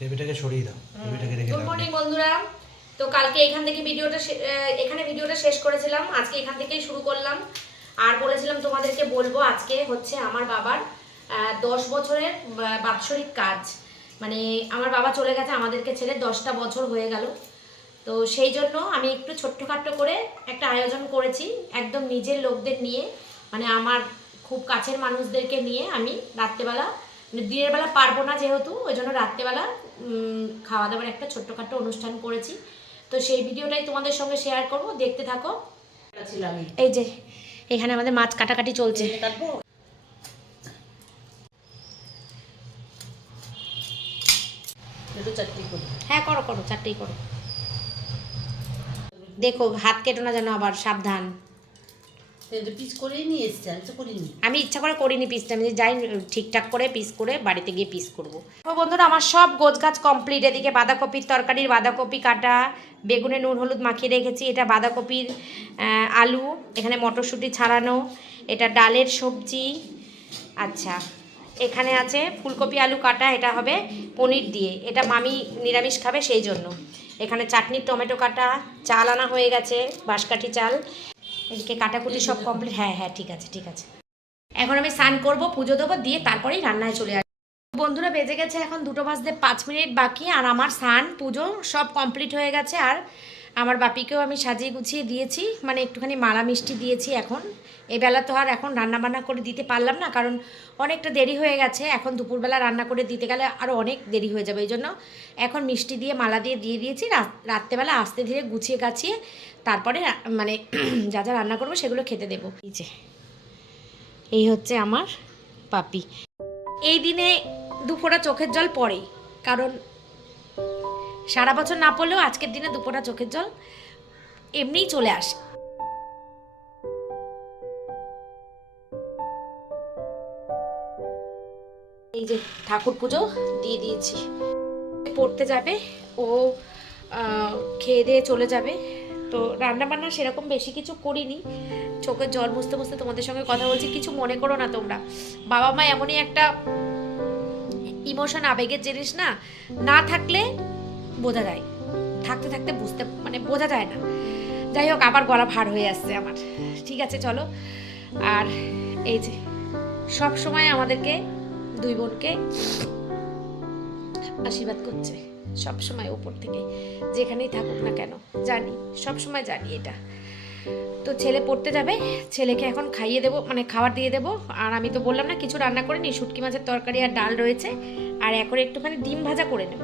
বেবিটাকে সরিয়ে দাও বেবিটাকে রেখে গুড দাও। মর্নিং বন্ধুরা। তো কালকে এখান থেকে ভিডিওটা এখানে ভিডিওটা শেষ করেছিলাম। আজকে এখান থেকেই শুরু করলাম। আর বলেছিলাম তোমাদেরকে বলব আজকে হচ্ছে আমার বাবার দশ বছরের বাৎসরিক কাজ। মানে আমার বাবা চলে গেছে আমাদেরকে ছেড়ে দশটা বছর হয়ে গেল। তো সেই জন্য আমি একটু ছোট্টখাট্ট করে একটা আয়োজন করেছি একদম নিজের লোকদের নিয়ে। মানে আমার খুব কাছের মানুষদেরকে নিয়ে আমি রাত্রেবেলা মানে দিনের বেলা পারব না যেহেতু ওই জন্য রাত্রেবেলা খাওয়া দাওয়ার একটা ছোট্টখাট্ট অনুষ্ঠান করেছি। তো সেই ভিডিওটাই তোমাদের সঙ্গে শেয়ার করব। দেখতে থাকো। এই যে এখানে আমাদের মাছ কাটাকাটি চলছে। হ্যাঁ করো করো চারটেই করো। দেখো হাত কেটো না যেন আবার সাবধান। আমি ইচ্ছা করে করিনি পিসটা আমি যাই ঠিকঠাক করে পিস করে বাড়িতে গিয়ে পিস করব। তো বন্ধুরা, আমার সব গোছগাছ কমপ্লিট এদিকে বাঁধাকপির তরকারির বাঁধাকপি কাটা, বেগুনে নুন, হলুদ মাখিয়ে রেখেছি, এটা বাঁধাকপির আলু, এখানে মটরশুঁটি ছাড়ানো, এটা ডালের সবজি আচ্ছা এখানে আছে ফুলকপি আলু কাটা, এটা হবে পনির দিয়ে, এটা মামি নিরামিষ খাবে সেই জন্য। এখানে চাটনি টমেটো কাটা, চাল আনা হয়ে গেছে, বাঁশকাঠি চাল। এদিকে কাটাকুটি সব কমপ্লিট হ্যাঁ হ্যাঁ ঠিক আছে ঠিক আছে। এখন আমি স্নান করব, পুজো দেবো, দিয়ে তারপরেই রান্নায় চলে আসব। বন্ধুরা, বেজে গেছে এখন দুটো বাজতে পাঁচ মিনিট বাকি, আর আমার স্নান, পুজো সব কমপ্লিট হয়ে গেছে, আর আমার বাপিকেও আমি সাজিয়ে গুছিয়ে দিয়েছি মানে একটুখানি মালা মিষ্টি দিয়েছি এখন। এই বেলা তো আর এখন রান্না বান্না করে দিতে পারলাম না, কারণ অনেকটা দেরি হয়ে গেছে। এখন দুপুরবেলা রান্না করে দিতে গেলে আরও অনেক দেরি হয়ে যাবে এই জন্য এখন মিষ্টি দিয়ে মালা দিয়ে দিয়ে দিয়েছি। রাত, রাত্রেবেলা আস্তে ধীরে গুছিয়ে গাছিয়ে তারপরে মানে যা যা রান্না করব সেগুলো খেতে দেবো। এই যে, এই হচ্ছে আমার পাপি। এই দিনে দুফোঁটা চোখের জল পড়ে কারণ সারা বছর না পড়লেও আজকের দিনে দুফোঁটা চোখের জল এমনিই চলে আসে। এই যে ঠাকুর পুজো দিয়ে দিয়েছি। পড়তে যাবে, ও খেয়ে দিয়ে চলে যাবে। তো রান্না বান্না সেরকম বেশি কিছু করিনি। চোখের জল মুছতে মুছতে তোমাদের সঙ্গে কথা বলছি, কিছু মনে করো না তোমরা। বাবা মা এমনই একটা ইমোশন, আবেগের জিনিস না? না থাকলে বোঝা যায়। থাকতে থাকতে বুঝতে মানে বোঝা যায় না। যাই হোক, আবার গলা ভার হয়ে আসছে আমার। ঠিক আছে, চলো। আর এই যে, সব সময় আমাদেরকে দুই বোনকে আশীর্বাদ করছে। সব সময় উপর থেকে, যেখানেই থাকুক না কেন। জানি, সব সময় জানি এটা। তো ছেলে পড়তে যাবে, ছেলেকে এখন খাইয়ে দেবো মানে খাবার দিয়ে দেবো। আর আমি তো বললাম না, কিছু রান্না করে নি শুটকি মাছের তরকারি আর ডাল রয়েছে। আর এখন একটুখানি ডিম ভাজা করে নেব।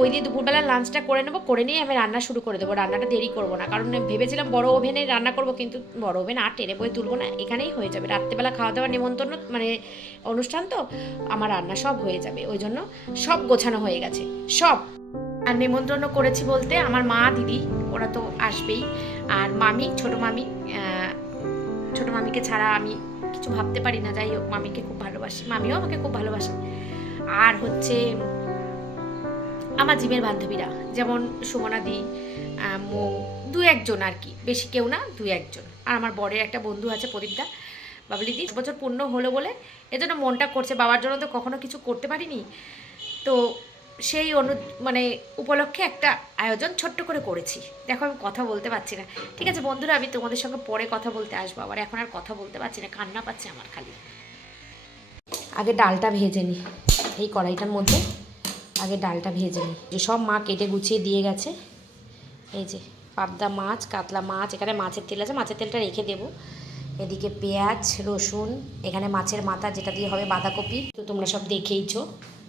ওই দিয়ে দুপুরবেলা লাঞ্চটা করে নেব, করে নিয়ে আমি রান্না শুরু করে দেবো। রান্নাটা দেরি করব না, কারণ ভেবেছিলাম বড় ওভেনে রান্না করব, কিন্তু বড় ওভেন আর টেনে বই তুলবো না, এখানেই হয়ে যাবে। রাত্রেবেলা খাওয়া দাওয়া নিমন্ত্রণ মানে অনুষ্ঠান তো, আমার রান্না সব হয়ে যাবে। ওই জন্য সব গোছানো হয়ে গেছে, সব। আর নিমন্ত্রণ করেছি বলতে আমার মা, দিদি, ওরা তো আসবেই। আর মামি, ছোট মামি ছোট মামিকে ছাড়া আমি কিছু ভাবতে পারি না, যাই হোক, মামিকে খুব ভালোবাসি, মামিও আমাকে খুব ভালোবাসে। আর হচ্ছে আমার জিমের বান্ধবীরা, যেমন সুমনাদি মৌ, দু একজন আর কি। বেশি কেউ না, দু একজন। আর আমার বরের একটা বন্ধু আছে, প্রদীপদা। বাবলি দি বছর পূর্ণ হলো বলে এজন্য মনটা করছে। বাবার জন্য তো কখনো কিছু করতে পারিনি। তো সেই অনু মানে উপলক্ষে একটা আয়োজন ছোট্ট করে করেছি। দেখো আমি কথা বলতে পারছি না। ঠিক আছে বন্ধুরা, আমি তোমাদের সঙ্গে পরে কথা বলতে আসব আবার। এখন আর কথা বলতে পারছি না, কান্না পাচ্ছে আমার খালি। আগে ডালটা ভেজে নিই এই কড়াইটার মধ্যে আগে ডালটা ভেজে নিই। যে সব মা কেটে গুছিয়ে দিয়ে গেছে। এই যে পাবদা মাছ, কাতলা মাছ, এখানে মাছের তেল আছে, মাছের তেলটা রেখে দেবো। এদিকে পেঁয়াজ, রসুন, এখানে মাছের মাথা যেটা দিয়ে হবে বাঁধাকপি। তো তোমরা সব দেখেইছো।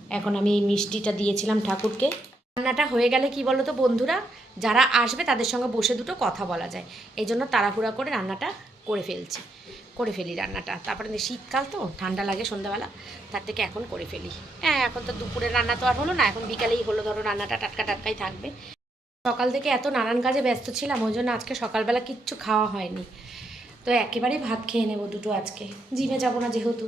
এখন আমি এই মিষ্টিটা দিয়েছিলাম ঠাকুরকে। রান্নাটা হয়ে গেলে কি বলো তো বন্ধুরা? যারা আসবে তাদের সঙ্গে বসে দুটো কথা বলা যায়। এই জন্য তাড়াহুড়া করে রান্নাটা করে ফেলছি। করে ফেলি রান্নাটা। তারপরে শীতকাল তো, ঠান্ডা লাগে সন্ধ্যাবেলা, তার থেকে এখন করে ফেলি। হ্যাঁ এখন তো দুপুরের রান্না তো আর হলো না, এখন বিকালেই হলো, ধরো রান্নাটা টাটকা টাটকাই থাকবে। সকাল থেকে এত নানান কাজে ব্যস্ত ছিলাম, ওই জন্য আজকে সকালবেলা কিচ্ছু খাওয়া হয়নি। তো একেবারেই ভাত খেয়ে নেব দুটো আজকে। জিমে যাব না যেহেতু।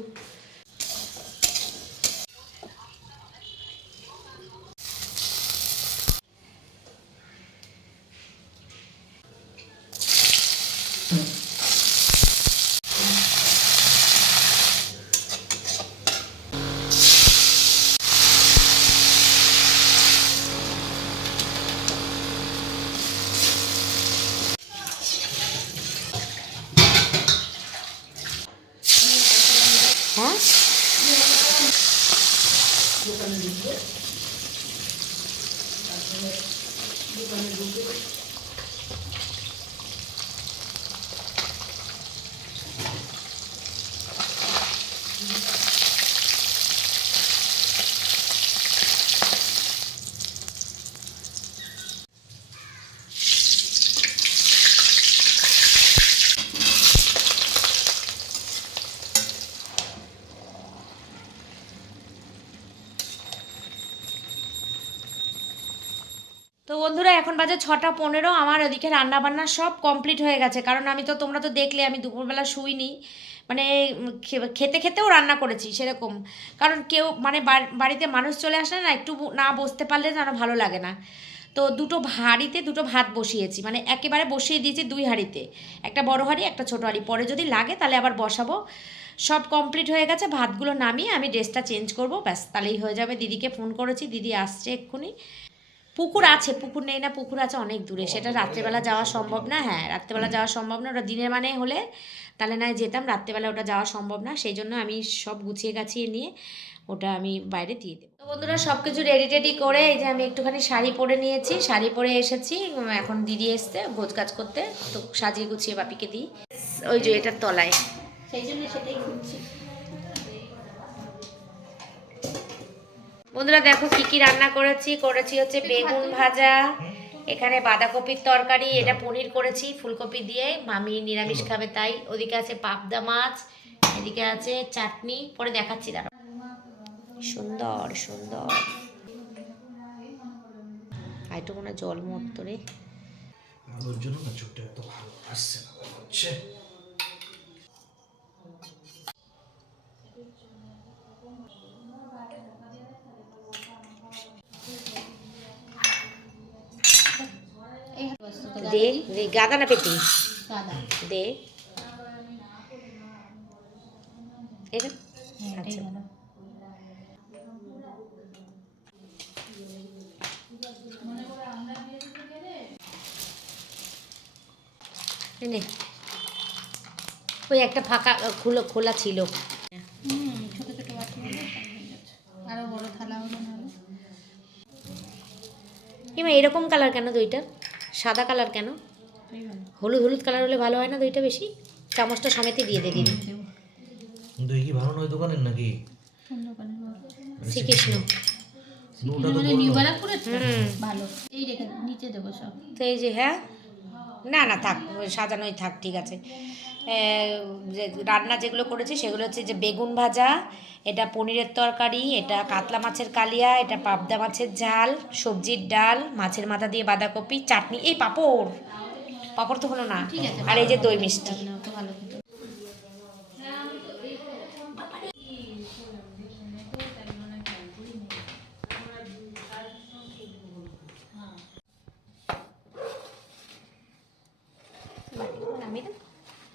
দোকানে ঢুকবে তারপরে দোকানে ঢুকে তো বন্ধুরা এখন বাজে ছটা পনেরো, আমার ওদিকে রান্না বান্না সব কমপ্লিট হয়ে গেছে। কারণ আমি তো, তোমরা তো দেখলে, আমি দুপুরবেলা শুইনি। মানে খেতে খেতেও রান্না করেছি সেরকম। কারণ কেউ মানে বাড়িতে মানুষ চলে আসলে না, একটু না বসতে পারলে যেন ভালো লাগে না। তো দুটো হাঁড়িতে দুটো ভাত বসিয়েছি। মানে একেবারে বসিয়ে দিয়েছি দুই হাঁড়িতে। একটা বড় হাঁড়ি, একটা ছোটো হাঁড়ি। পরে যদি লাগে তাহলে আবার বসাবো। সব কমপ্লিট হয়ে গেছে, ভাতগুলো নামিয়ে আমি ড্রেসটা চেঞ্জ করব। ব্যাস, তাহলেই হয়ে যাবে। দিদিকে ফোন করেছি, দিদি আসছে এক্ষুনি। পুকুর আছে পুকুর নেই না পুকুর আছে অনেক দূরে। সেটা রাত্রেবেলা যাওয়া সম্ভব না হ্যাঁ রাত্রেবেলা যাওয়া সম্ভব না। ওটা দিনের মানে হলে তাহলে না যেতাম রাত্রেবেলা ওটা যাওয়া সম্ভব না। সেই জন্য আমি সব গুছিয়ে গাছিয়ে নিয়ে ওটা আমি বাইরে দিয়ে দেবো। তো বন্ধুরা সব কিছু রেডি টেডি করে এই যে আমি একটুখানি শাড়ি পরে নিয়েছি। শাড়ি পরে এসেছি এখন দিদি এসছে গোছ কাজ করতে। তো সাজিয়ে গুছিয়ে বাপিকে দিই। ওই যে এটার তলায়। সেই জন্য সেটাই খুঁজছি। বন্ধুরা দেখো কি কি রান্না করেছি? করেছি হচ্ছে বেগুন ভাজা। এখানে বাঁধাকপির তরকারি এটা পনির করেছি ফুলকপি দিয়ে। মামি নিরামিষ খাবে তাই। ওদিকে আছে পাবদা মাছ এদিকে আছে চাটনি। পরে দেখাচ্ছি দাঁড়া সুন্দর সুন্দর। আর একটু মনে হয় জল মরতো রে। জন্য না ভালো আসছে না মনে হচ্ছে দে দে গাদা না পেটি? দে। হ্যাঁ, আচ্ছা। নে। ওই একটা ফাঁকা খুলো খোলা ছিল। হুম ছোট ছোট আরও বড় থালা হলো নাহলে এরকম কালার কেন দইটা? সাদা কালার কেন? হলুদ হলুদ কালার হলে ভালো হয় না দইটা বেশি? চামচটা সমেতই দিয়ে দে দিদি দই কি ভালো নয় দোকানের নাকি? শ্রীকৃষ্ণ। তো মানে বলল। নিউ বারাকপুরে তো? হুম। ভালো। এই রেখে নিচে দেবো সব। তো এই যে হ্যাঁ? না না থাক ওই সাজানোই থাক ঠিক আছে। রান্না যেগুলো করেছি সেগুলো হচ্ছে যে বেগুন ভাজা এটা পনিরের তরকারি এটা কাতলা মাছের কালিয়া এটা পাবদা মাছের ঝাল সবজির ডাল মাছের মাথা দিয়ে বাঁধাকপি চাটনি এই পাঁপড়। পাঁপড় তো হলো না। আর এই যে দই মিষ্টি।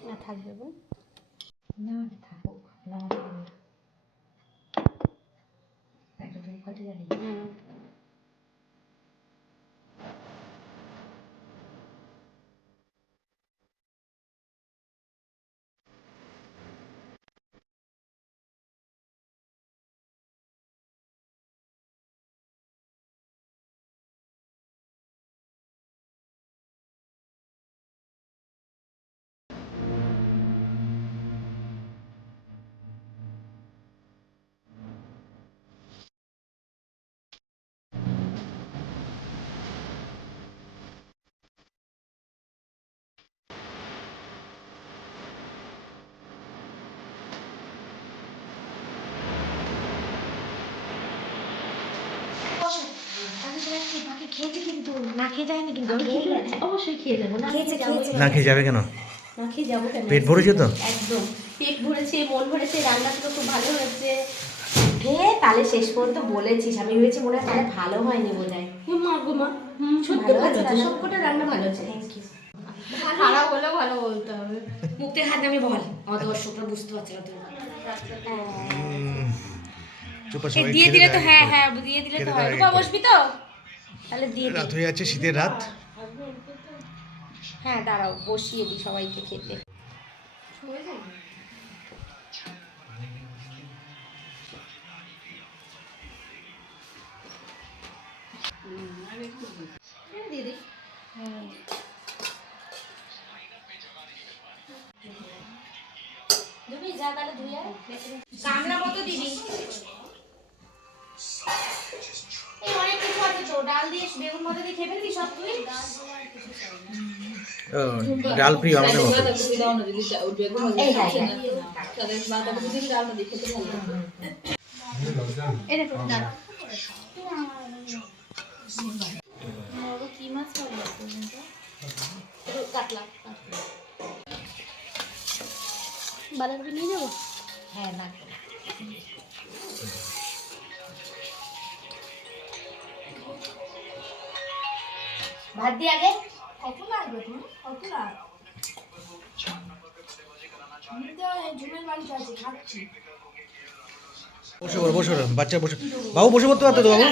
না থাকবে না থাকুক। না না খেয়ে যায়নি কিন্তু আমি খেয়ে গেছি। অবশ্যই খেয়ে নেব না খেয়েছে খেয়েছে। না খেয়ে যাবে কেন? না খেয়ে যাব কেন? পেট ভরেছে তো? একদম। পেট ভরেছে মন ভরেছে রান্নাগুলো খুব ভালো হয়েছে। তাহলে শেষ পর্যন্ত বলেছিস। আমি ভেবেছি মনে হয় তাহলে ভালো হয়নি বোধ হয় হুম, মা গো মা। হুম সত্যি ভালো ভালো হয়েছে রান্না? সবকটা রান্না ভালো হয়েছে। থ্যাংক ইউ খারাপ হলেও ভালো বলতে হবে। মুক্তের হাত আমি বল। আমার দর্শকরা বুঝতে পারছে না দিয়ে দিলে তো হ্যাঁ। হ্যাঁ দিয়ে দিলে তো হয়। রূপা বসবি তো? তাহলে দিয়ে রাত হয়ে যাচ্ছে শীতের রাত। হ্যাঁ দাঁড়াও বসিয়ে দিই সবাইকে খেতে। তুমি যা তাহলে ধুয়ে ডাল প্রিয় আমাদের মতো। বাজারকে নিয়ে যাব? হ্যাঁ না ভাত দিয়ে আগে কত লাগবে তুমি কত লাগ আমি তো ঝুমের বাড়িতে আছি খাচ্ছি। বসে পড়ো বসে পড়ো বাচ্চা বসে বাবু বসে পড়তে পারতো বাবু?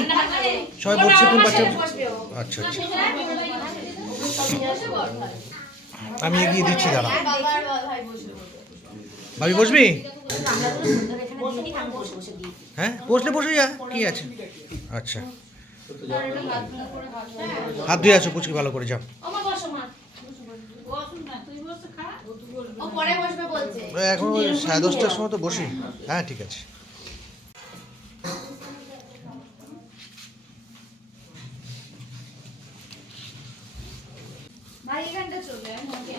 সবাই বসছে তুমি বাচ্চা আচ্ছা আচ্ছা। আমি এগিয়ে দিচ্ছি দাঁড়া। ভাবি বসবি? হ্যাঁ বসলে বসে যা কি আছে? আচ্ছা। হাত ধুয়ে আছো পুচকি ভালো করে যাও ওমা বসো মা ও পরে বসবে বলছে এখন ওই সাড়ে দশটার সময় তো বসি হ্যাঁ ঠিক আছে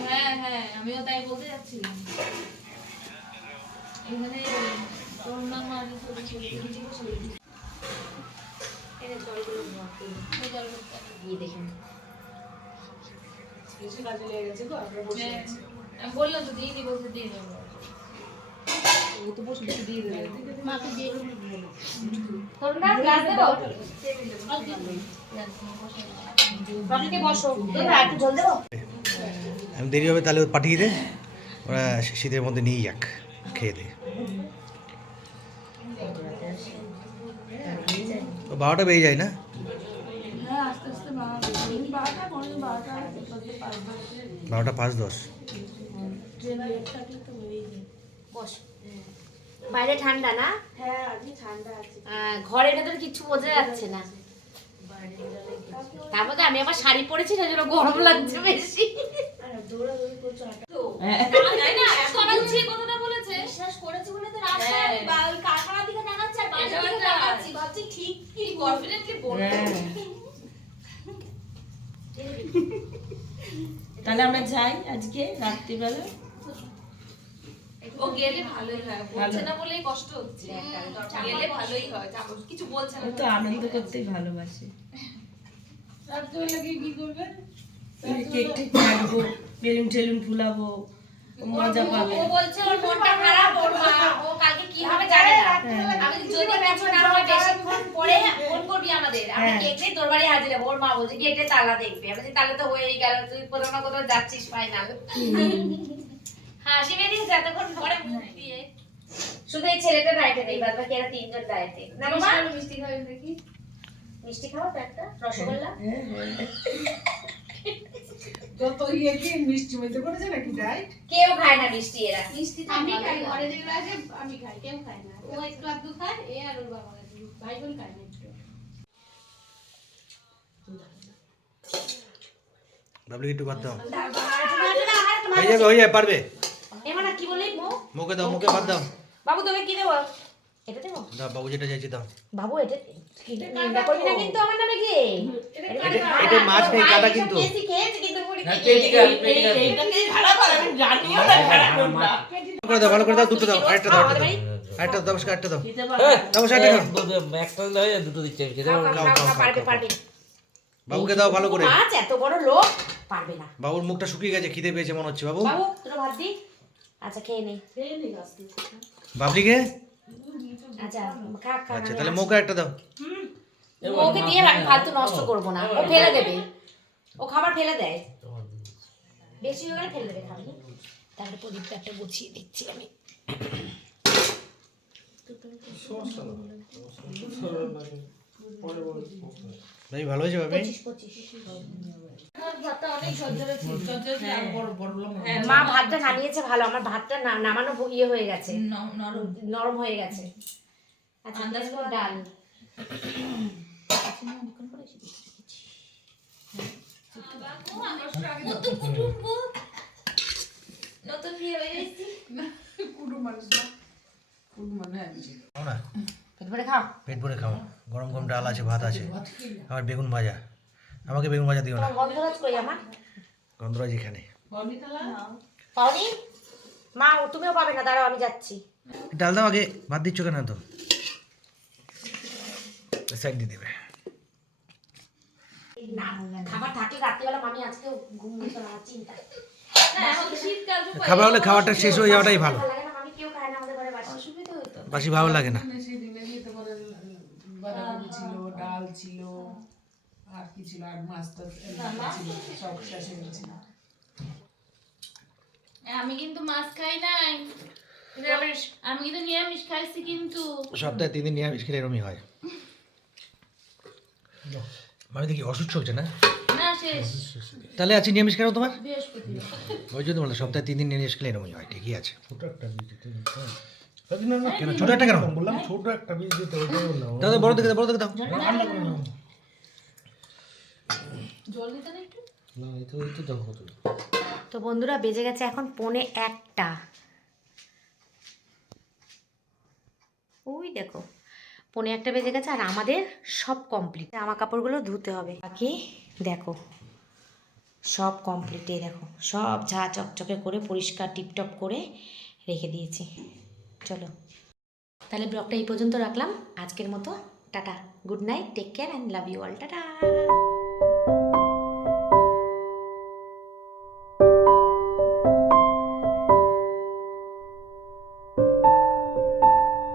হ্যাঁ হ্যাঁ আমিও তাই বলতে যাচ্ছিলাম এখানে করোনা মারি করে চলে চলে এনে আমি বললাম তো দিয়ে বলতে দিয়ে দেবো মাকে দিয়ে তোমরা গ্লাস দেবো বাকিকে বসো তোমরা একটু দেবো? আমি দেরি হবে তাহলে পাঠিয়ে দে। ওরা শীতের মধ্যে নিয়ে যাক খেয়ে দে। ও বারোটা বেজে যায় না হ্যাঁ আস্তে আস্তে বাড়াবে তুমি বারোটা পাঁচ দশ। বাইরে ঠান্ডা না? হ্যাঁ ঘরের ভেতরে কিছু বোঝা যাচ্ছে না। তার মধ্যে আমি আবার শাড়ি পরেছি না জন্য গরম লাগছে বেশি। বলেছে। ভাবছি ঠিক কি কনফিডেন্টলি বলব? তাহলে আমরা যাই আজকে রাত্রিবেলা। ও গেলে ভালোই হয়। বলছে না বলেই কষ্ট হচ্ছে। গেলে ভালোই হয়। কিছু বলছে না। তো আনন্দ করতেই ভালোবাসে। রাত্রেবেলা গিয়ে কি করবে? কেক টেক কাটবো বেলুন টেলুন ফুলাবো মজা পাবে। ও বলছে ওর মনটা খারাপ ওর মা ও কালকে কি হবে জানে না। আমি যদি কিছু না হয় বেশিক্ষণ পরে ফোন করবি আমাদের। আমি হ্যাঁ। গেটে তোর বাড়ি হাজির হব। ওর মা বলছে গেটে তালা দেখবে। আমি বলছি, তাহলে তো হয়েই গেল। তুই কোথাও না কোথাও যাচ্ছিস ফাইনাল হাসি বেরিয়ে যতক্ষণ পরে দিয়ে। শুধু এই ছেলেটা ডায়েটে নেই বাদ বাকি এরা তিনজন ডায়েটে না বাবা? মিষ্টি খাবেন দেখি মিষ্টি খাওয়া তো একটা? রসগোল্লা? যত ইয়ে কি মিষ্টি মধ্যে করেছে নাকি তাই কেউ খায় না মিষ্টি এরা। মিষ্টি আমি খাই ঘরে যেগুলো আছে আমি খাই। কেউ খায় না। ও একটু আধটু খায় এ আর ওর বাবা। ভাই বোন খায় না। বাবলি একটু ভাত দাও। হয়ে যাবে হয়ে যাবে পারবে? এমন কি বলি মো মুখে দাও মুখে ভাত দাও। বাবু তোকে কি দেবো? এটা দেবো? দাও বাবু যেটা চাইছে দাও। বাবু এটা কি করবি? না কিন্তু আমার নামে কি? এটা এটা মাছ নেই কাটা কিন্তু। বেশি খেয়েছে কিন্তু বুড়ি এইটাকেই খারাপ আর আমি জানিও না খারাপ করে দাও ভালো করে দাও দুটো দাও আরেকটা দাও আরেকটা দাও। আরেকটা দাও নমস্কার আরেকটা দাও। খেতে পারবে না। দাও সাইডে খাও একটা দিলে হয় দুটো পারবে। পারবে। বাবুকে দাও ভালো করে। মাছ এত বড় লোক। পারবে না। বাবুর মুখটা শুকিয়ে গেছে খিদে পেয়েছে মনে হচ্ছে বাবু। বাবু তোর ভাত দি আচ্ছা খেয়ে নে। খেয়ে বাবলিকে আচ্ছা খা আচ্ছা তাহলে। মুখে একটা দাও। হুম। ওকে দিয়ে রাখ ফালতু নষ্ট করব না। ও ফেলে দেবে। ও খাবার ফেলে দেয়। বেশি হয়ে গেলে ফেলে দেবে খাবি তারপরে প্রদীপটা একটা গুছিয়ে দিচ্ছি আমি। ভাই ভালো হয়েছে ভাবি? হ্যাঁ। মা ভাতটা নামিয়েছে ভালো আমার ভাতটা না- নামানো ভ- ইয়ে হয়ে গেছে। নরম। নরম হয়ে গেছে। আচ্ছা আন্দাজ করে। ডাল। নতুন বিয়ে হয়ে গেছি। কুটু মানুষ না। কুটু মানে আমি না পেট ভরে খাও? খাও। গরম গরম ডাল আছে ভাত আছে। আবার বেগুন ভাজা। আমাকে বেগুন ভাজা দিও না। গন্ধরাজ কই এখানে। পাওনি? মা ও তুমিও পাবে না দাঁড়াও আমি যাচ্ছি। ডাল দাও আগে ভাত দিচ্ছ কেন তো সাইড দিয়ে দেবে। খাবার থাকলে রাত্রিবেলা মামি আজকে ঘুম না চিন্তা। না এখন তো শীতকাল তো খাবার হলে খাবারটা শেষ হয়ে যাওয়াটাই ভালো। বাসি। ভালো লাগে না সেই দিনে যেতে পারে বাঁধাকপি ছিল ডাল ছিল আর কি ছিল? আর মাছ তো ছিল সব শেষ হয়ে গেছিল আমি কিন্তু মাছ খাই নাই। আমি কিন্তু নিরামিষ খাইছি কিন্তু। সপ্তাহে তিন দিন নিরামিষ খেলে এরমই হয়। আমি দেখি অসুস্থ হচ্ছে না? না তাহলে আছে নিরামিষ কেন তোমার? ওই জন্য বললাম সপ্তাহে তিন দিন নিরামিষ খেলে এরমই হয় ঠিকই আছে। ছোট একটা কেন? বললাম ছোট একটা বীজ দিতে ওইটাই দাদা বড় দেখে বড় দেখে দাও। জল দিতে না একটু? না এটা ওই তো দেখো তো বন্ধুরা বেজে গেছে এখন পৌনে একটা। ওই দেখো পৌনে একটা বেজে গেছে আর আমাদের সব কমপ্লিট জামা কাপড়গুলো ধুতে হবে। বাকি দেখো সব কমপ্লিট দেখো। সব ঝা চকচকে করে পরিষ্কার টিপটপ করে রেখে দিয়েছি। চলো। তাহলে ব্লগটা এই পর্যন্ত রাখলাম। আজকের মতো, tata. Good night, take care and love you all tata.